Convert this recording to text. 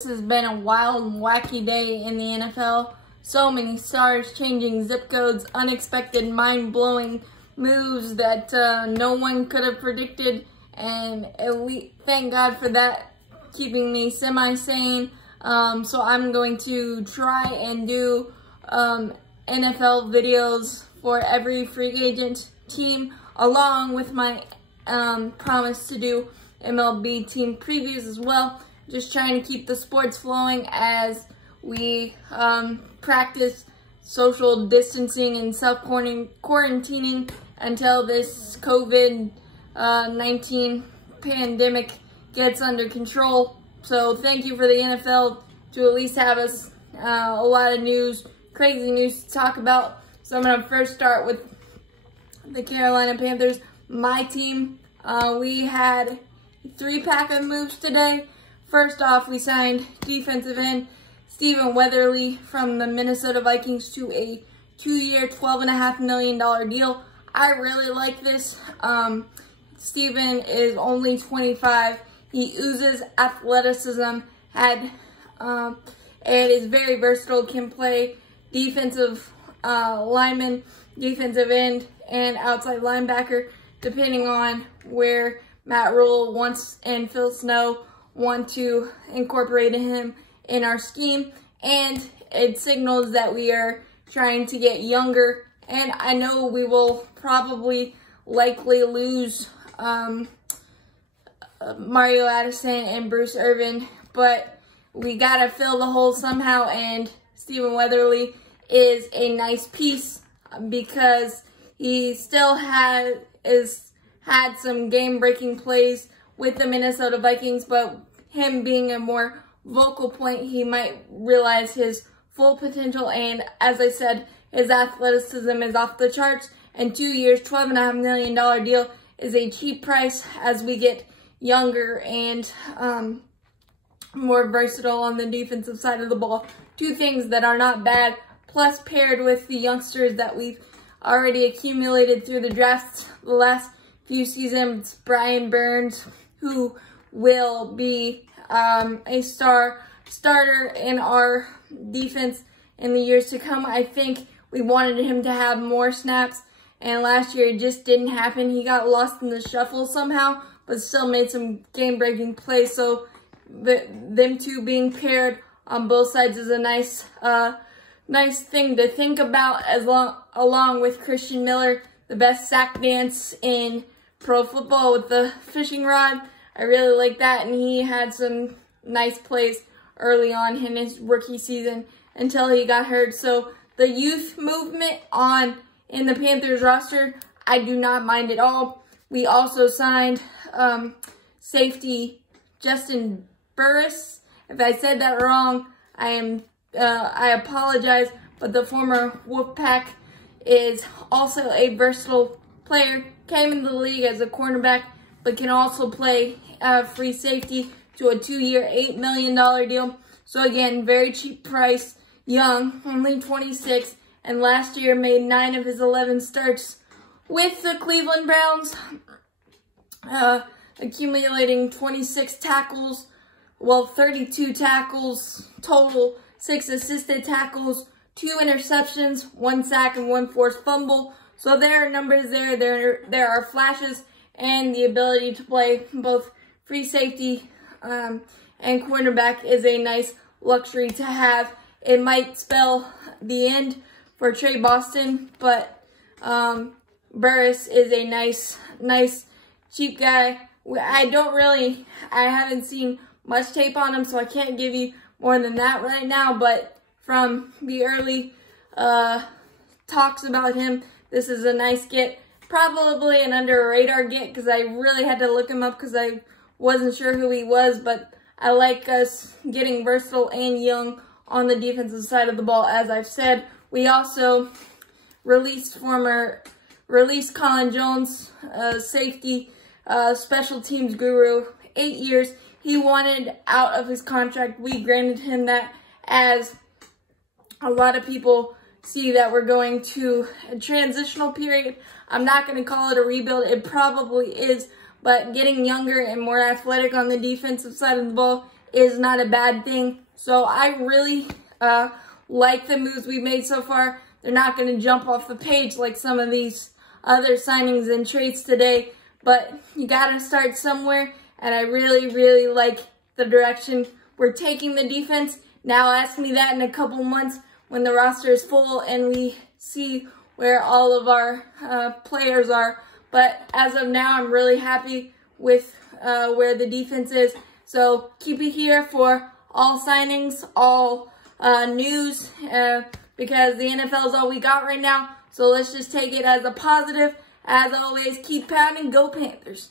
This has been a wild and wacky day in the NFL. So many stars changing zip codes, unexpected, mind-blowing moves that no one could have predicted. And thank God for that, keeping me semi-sane. So I'm going to try and do NFL videos for every free agent team, along with my promise to do MLB team previews as well. Just trying to keep the sports flowing as we practice social distancing and self-quarantining until this COVID-19 pandemic gets under control. So thank you for the NFL to at least have us a lot of news, crazy news to talk about. So I'm going to first start with the Carolina Panthers, my team. We had 3 pack of moves today. First off, we signed defensive end Stephen Weatherly from the Minnesota Vikings to a 2-year, $12.5 million deal. I really like this. Stephen is only 25. He oozes athleticism, and is very versatile, can play defensive lineman, defensive end, and outside linebacker, depending on where Matt Rule wants and Phil Snow want to incorporate him in our scheme. And it signals that we are trying to get younger. And I know we will probably likely lose Mario Addison and Bruce Irvin, but we gotta fill the hole somehow, and Stephen Weatherly is a nice piece because he still had some game-breaking plays with the Minnesota Vikings, but him being a more vocal point, he might realize his full potential. And as I said, his athleticism is off the charts, and 2 years, $12.5 million deal is a cheap price as we get younger and more versatile on the defensive side of the ball. 2 things that are not bad, plus paired with the youngsters that we've already accumulated through the drafts the last few seasons. Brian Burns, who will be a starter in our defense in the years to come. I think we wanted him to have more snaps, and last year it just didn't happen. He got lost in the shuffle somehow, but still made some game-breaking plays. So them two being paired on both sides is a nice thing to think about, along with Christian Miller, the best sack dance in pro football with the fishing rod. I really like that, and he had some nice plays early on in his rookie season until he got hurt. So the youth movement in the Panthers roster, I do not mind at all. We also signed safety Juston Burris. If I said that wrong, I apologize, but the former Wolfpack is also a versatile player. Came into the league as a cornerback, but can also play free safety to a 2-year, $8 million deal. So again, very cheap price, young, only 26, and last year made 9 of his 11 starts with the Cleveland Browns, accumulating 26 tackles, 32 tackles total, 6 assisted tackles, 2 interceptions, 1 sack, and 1 forced fumble. So there are numbers there. There are flashes, and the ability to play both free safety and cornerback is a nice luxury to have. It might spell the end for Trey Boston, but Burris is a nice cheap guy. I haven't seen much tape on him, so I can't give you more than that right now, but from the early talks about him, this is a nice get. Probably an under-radar get because I really had to look him up because I wasn't sure who he was, but I like us getting versatile and young on the defensive side of the ball, as I've said. We also released Colin Jones, safety, special teams guru, 8 years. He wanted out of his contract. We granted him that, as a lot of people see that we're going to a transitional period. I'm not going to call it a rebuild. It probably is, but getting younger and more athletic on the defensive side of the ball is not a bad thing. So I really like the moves we made so far. They're not going to jump off the page like some of these other signings and trades today, but you got to start somewhere, and I really, really like the direction we're taking the defense. Now ask me that in a couple months when the roster is full and we see where all of our players are. But as of now, I'm really happy with where the defense is. So keep it here for all signings, all news, because the NFL is all we got right now. So let's just take it as a positive. As always, keep pounding. Go Panthers.